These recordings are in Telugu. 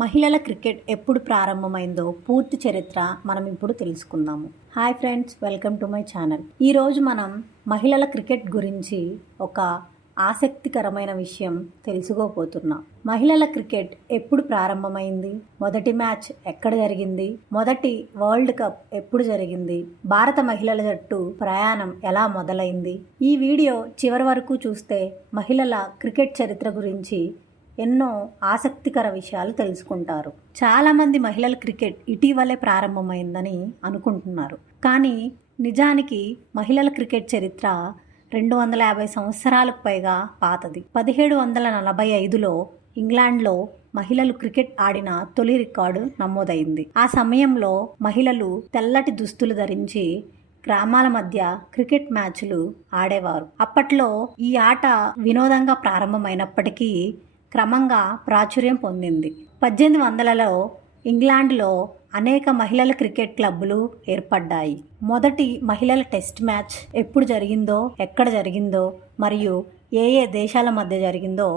మహిళల క్రికెట్ ఎప్పుడు ప్రారంభమైందో పూర్తి చరిత్ర మనం ఇప్పుడు తెలుసుకుందాము. Hi friends, welcome to my channel. ఈరోజు మనం మహిళల క్రికెట్ గురించి ఒక ఆసక్తికరమైన విషయం తెలుసుకోబోతున్నాం. మహిళల క్రికెట్ ఎప్పుడు ప్రారంభమైంది, మొదటి మ్యాచ్ ఎక్కడ జరిగింది, మొదటి వరల్డ్ కప్ ఎప్పుడు జరిగింది, భారత మహిళల జట్టు ప్రయాణం ఎలా మొదలైంది. ఈ వీడియో చివరి వరకు చూస్తే మహిళల క్రికెట్ చరిత్ర గురించి ఎన్నో ఆసక్తికర విషయాలు తెలుసుకుంటారు. చాలామంది మహిళల క్రికెట్ ఇటీవలే ప్రారంభమైందని అనుకుంటున్నారు. కానీ నిజానికి మహిళల క్రికెట్ చరిత్ర 250 సంవత్సరాలకు పైగా పాతది. 1745లో ఇంగ్లాండ్లో మహిళలు క్రికెట్ ఆడిన తొలి రికార్డు నమోదైంది. ఆ సమయంలో మహిళలు తెల్లటి దుస్తులు ధరించి గ్రామాల మధ్య క్రికెట్ మ్యాచ్లు ఆడేవారు. అప్పట్లో ఈ ఆట వినోదంగా ప్రారంభమైనప్పటికీ క్రమంగా ప్రాచుర్యం పొందింది. 1800లో ఇంగ్లాండ్లో అనేక మహిళల క్రికెట్ క్లబ్బులు ఏర్పడ్డాయి. మొదటి మహిళల టెస్ట్ మ్యాచ్ ఎప్పుడు జరిగిందో, ఎక్కడ జరిగిందో మరియు ఏ దేశాల మధ్య జరిగిందో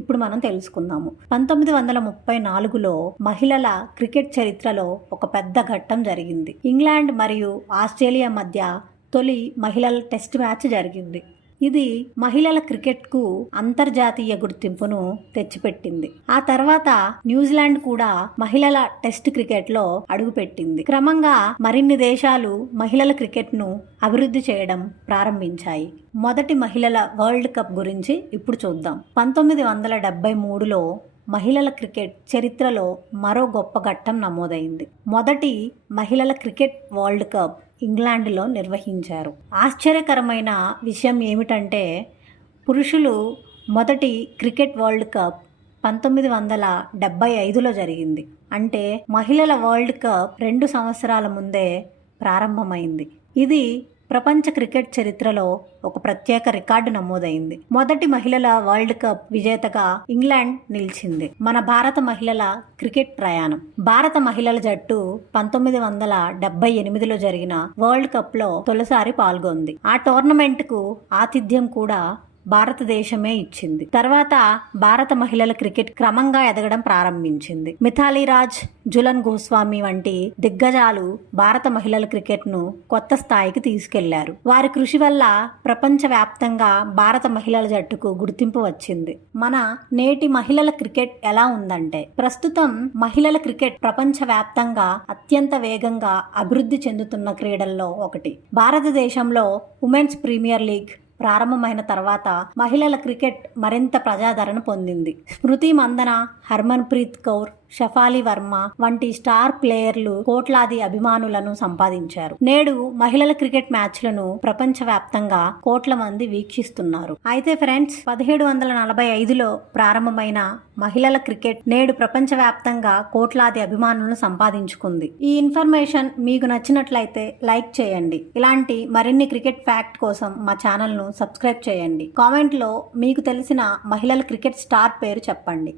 ఇప్పుడు మనం తెలుసుకుందాము. 1934లో మహిళల క్రికెట్ చరిత్రలో ఒక పెద్ద ఘట్టం జరిగింది. ఇంగ్లాండ్ మరియు ఆస్ట్రేలియా మధ్య తొలి మహిళల టెస్ట్ మ్యాచ్ జరిగింది. ఇది మహిళల క్రికెట్కు అంతర్జాతీయ గుర్తింపును తెచ్చిపెట్టింది. ఆ తర్వాత న్యూజిలాండ్ కూడా మహిళల టెస్ట్ క్రికెట్లో అడుగుపెట్టింది. క్రమంగా మరిన్ని దేశాలు మహిళల క్రికెట్ను అభివృద్ధి చేయడం ప్రారంభించాయి. మొదటి మహిళల వరల్డ్ కప్ గురించి ఇప్పుడు చూద్దాం. 1973లో మహిళల క్రికెట్ చరిత్రలో మరో గొప్ప ఘట్టం నమోదైంది. మొదటి మహిళల క్రికెట్ వరల్డ్ కప్ ఇంగ్లాండ్లో నిర్వహించారు. ఆశ్చర్యకరమైన విషయం ఏమిటంటే పురుషులు మొదటి క్రికెట్ వరల్డ్ కప్ 1975లో జరిగింది. అంటే మహిళల వరల్డ్ కప్ 2 సంవత్సరాల ముందే ప్రారంభమైంది. ఇది ప్రపంచ క్రికెట్ చరిత్రలో ఒక ప్రత్యేక రికార్డు నమోదైంది. మొదటి మహిళల వరల్డ్ కప్ విజేతగా ఇంగ్లాండ్ నిలిచింది. మన భారత మహిళల క్రికెట్ ప్రయాణం. భారత మహిళల జట్టు 1978లో జరిగిన వరల్డ్ కప్ లో తొలిసారి పాల్గొంది. ఆ టోర్నమెంట్ కు ఆతిథ్యం కూడా భారతదేశమే ఇచ్చింది. తర్వాత భారత మహిళల క్రికెట్ క్రమంగా ఎదగడం ప్రారంభించింది. మిథాలీ రాజ్, జులన్ గోస్వామి వంటి దిగ్గజాలు భారత మహిళల క్రికెట్ను కొత్త స్థాయికి తీసుకెళ్లారు. వారి కృషి వల్ల ప్రపంచవ్యాప్తంగా భారత మహిళల జట్టుకు గుర్తింపు వచ్చింది. మన నేటి మహిళల క్రికెట్ ఎలా ఉందంటే, ప్రస్తుతం మహిళల క్రికెట్ ప్రపంచవ్యాప్తంగా అత్యంత వేగంగా అభివృద్ధి చెందుతున్న క్రీడల్లో ఒకటి. భారతదేశంలో ఉమెన్స్ ప్రీమియర్ లీగ్ ప్రారంభమైన తర్వాత మహిళల క్రికెట్ మరింత ప్రజాదరణ పొందింది. స్మృతి మందన, హర్మన్ ప్రీత్ కౌర్, షఫాలి వర్మ వంటి స్టార్ ప్లేయర్లు కోట్లాది అభిమానులను సంపాదించారు. నేడు మహిళల క్రికెట్ మ్యాచ్లను ప్రపంచవ్యాప్తంగా కోట్ల మంది వీక్షిస్తున్నారు. అయితే ఫ్రెండ్స్, 1745లో ప్రారంభమైన మహిళల క్రికెట్ నేడు ప్రపంచవ్యాప్తంగా కోట్లాది అభిమానులను సంపాదించుకుంది. ఈ ఇన్ఫర్మేషన్ మీకు నచ్చినట్లయితే లైక్ చేయండి. ఇలాంటి మరిన్ని క్రికెట్ ఫ్యాక్ట్ కోసం మా ఛానల్ను సబ్స్క్రైబ్ చేయండి. కామెంట్లో మీకు తెలిసిన మహిళల క్రికెట్ స్టార్ పేరు చెప్పండి.